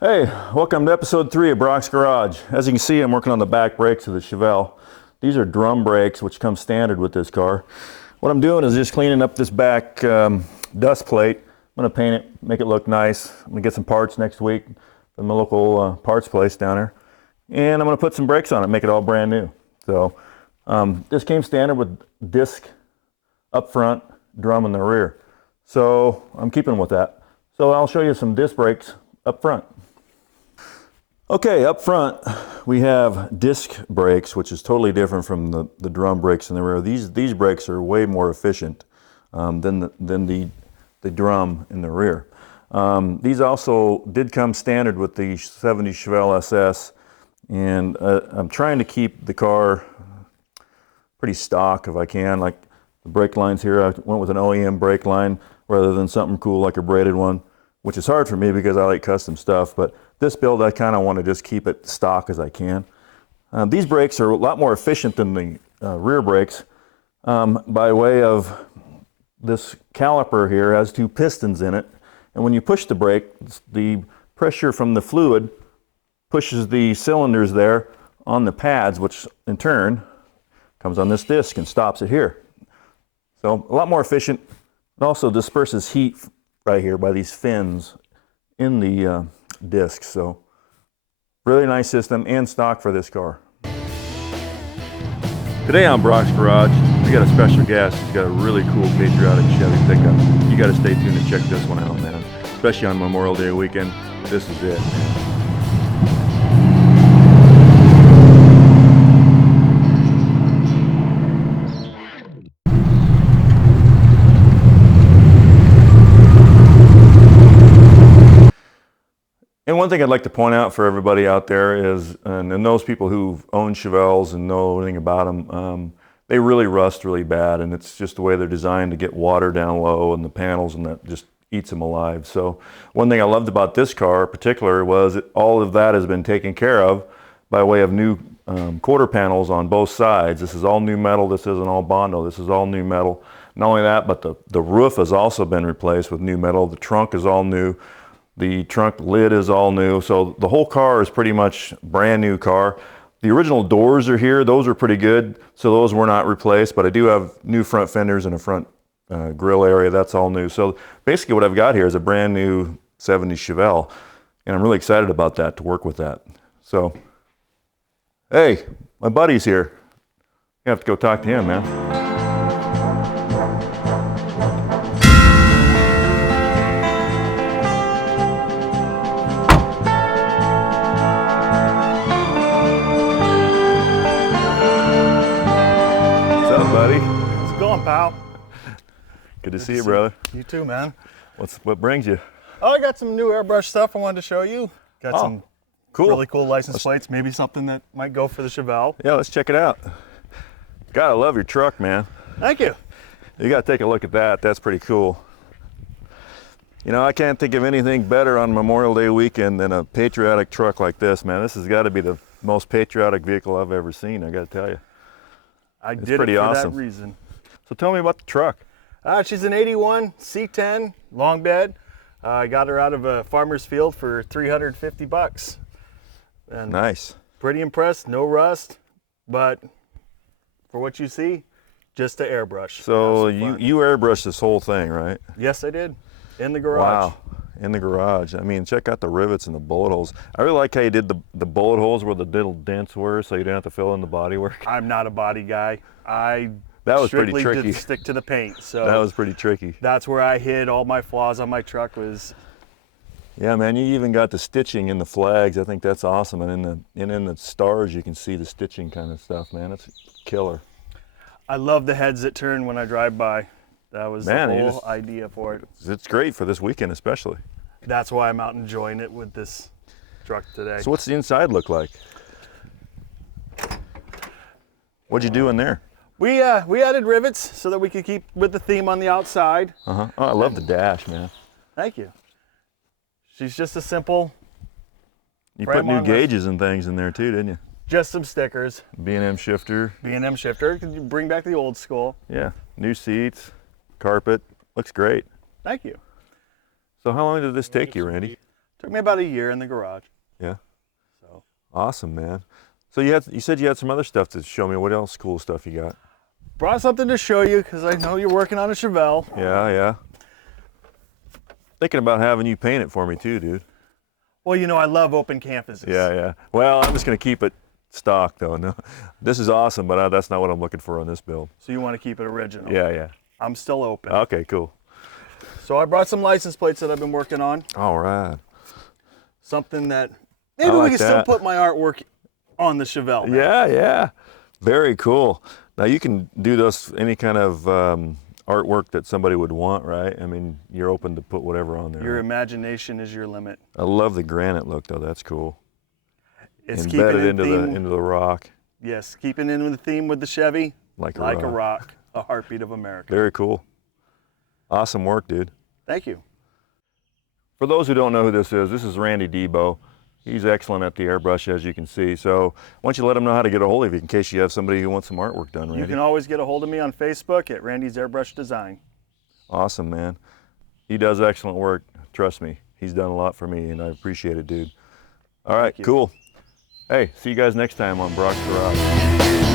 Hey, welcome to episode 3 of Brock's Garage. As you can see, I'm working on the back brakes of the Chevelle. These are drum brakes, which come standard with this car. What I'm doing is just cleaning up this back dust plate. I'm gonna paint it, make it look nice. I'm gonna get some parts next week from the local parts place down there. And I'm gonna put some brakes on it, make it all brand new. So this came standard with disc up front, drum in the rear. So I'm keeping with that. So I'll show you some disc brakes up front. Okay, up front we have disc brakes, which is totally different from the drum brakes in the rear. These brakes are way more efficient than the drum in the rear. These also did come standard with the 70 Chevelle SS, and I'm trying to keep the car pretty stock if I can. Like the brake lines here, I went with an OEM brake line rather than something cool like a braided one, which is hard for me because I like custom stuff, but this build I kind of want to just keep it stock as I can. These brakes are a lot more efficient than the rear brakes by way of this caliper here has 2 pistons in it, and when you push the brake, the pressure from the fluid pushes the cylinders there on the pads, which in turn comes on this disc and stops it here. So a lot more efficient. It also disperses heat right here by these fins in the discs. So really nice system and stock for this car. Today on Brock's Garage, we got a special guest. He's got a really cool patriotic Chevy pickup. You got to stay tuned and check this one out, man. Especially on Memorial Day weekend. This is it. And one thing I'd like to point out for everybody out there is, and those people who own Chevelles and know anything about them, they really rust really bad, and it's just the way they're designed to get water down low in the panels, and that just eats them alive. So one thing I loved about this car in particular was that all of that has been taken care of by way of new quarter panels on both sides. This is all new metal. This isn't all Bondo. This is all new metal. Not only that, but the roof has also been replaced with new metal. The trunk is all new. The trunk lid is all new, so the whole car is pretty much brand new car. The original doors are here. Those are pretty good, so those were not replaced, but I do have new front fenders and a front grill area. That's all new. So basically what I've got here is a brand new 70 Chevelle, and I'm really excited about that, to work with that. So, hey, my buddy's here. You have to go talk to him, man. Buddy. How's it going, pal? Good to see you, brother. You too, man. What brings you? Oh, I got some new airbrush stuff I wanted to show you. Got some cool, really cool license plates, maybe something that might go for the Chevelle. Yeah, let's check it out. God, I love your truck, man. Thank you. You got to take a look at that. That's pretty cool. You know, I can't think of anything better on Memorial Day weekend than a patriotic truck like this, man. This has got to be the most patriotic vehicle I've ever seen, I got to tell you. I did it for that reason. So tell me about the truck. She's an 81 C10 long bed. I got her out of a farmer's field for $350. And nice. Pretty impressed, no rust, but for what you see, just an airbrush. So you airbrushed this whole thing, right? Yes, I did. In the garage. Wow. In the garage. I mean, check out the rivets and the bullet holes. I really like how you did the bullet holes where the little dents were, so you didn't have to fill in the bodywork. I'm not a body guy. That was pretty tricky. Did stick to the paint. So that was pretty tricky. That's where I hid all my flaws on my truck, was Yeah, man, you even got the stitching in the flags. I think that's awesome. And in the stars, you can see the stitching kind of stuff, man. It's killer. I love the heads that turn when I drive by. That was Man, the whole idea for it. It's great for this weekend, especially. That's why I'm out enjoying it with this truck today. So what's the inside look like? What'd you do in there? We added rivets so that we could keep with the theme on the outside. Oh, I love the dash, man. Thank you. She's just a simple. You put new gauges and things in there too, didn't you? Just some stickers. B&M shifter. B&M shifter. Could you bring back the old school? Yeah. New seats, carpet. Looks great. Thank you. So how long did this take you, Randy? Took me about a year in the garage. Yeah. So awesome, man. So you said you had some other stuff to show me. What else cool stuff you got? Brought something to show you because I know you're working on a Chevelle. Yeah. Thinking about having you paint it for me too, dude. Well, you know I love open canvases. Yeah. Well, I'm just gonna keep it stock though. No, this is awesome, but that's not what I'm looking for on this build. So you want to keep it original? Yeah. I'm still open. Okay, cool. So I brought some license plates that I've been working on. All right. Something that maybe we can still put my artwork on the Chevelle. Yeah. Very cool. Now you can do those any kind of artwork that somebody would want, right? I mean, you're open to put whatever on there. Your right? imagination is your limit. I love the granite look though. That's cool. It's embedded keeping into the rock. Yes, keeping in with the theme with the Chevy. Like a rock, a heartbeat of America. Very cool. Awesome work, dude. Thank you. For those who don't know who this is Randy Debo. He's excellent at the airbrush, as you can see. So why don't you let him know how to get a hold of you in case you have somebody who wants some artwork done, Randy? You can always get a hold of me on Facebook at Randy's Airbrush Design. Awesome, man. He does excellent work. Trust me, he's done a lot for me, and I appreciate it, dude. All right, cool. Hey, see you guys next time on Brock's Garage.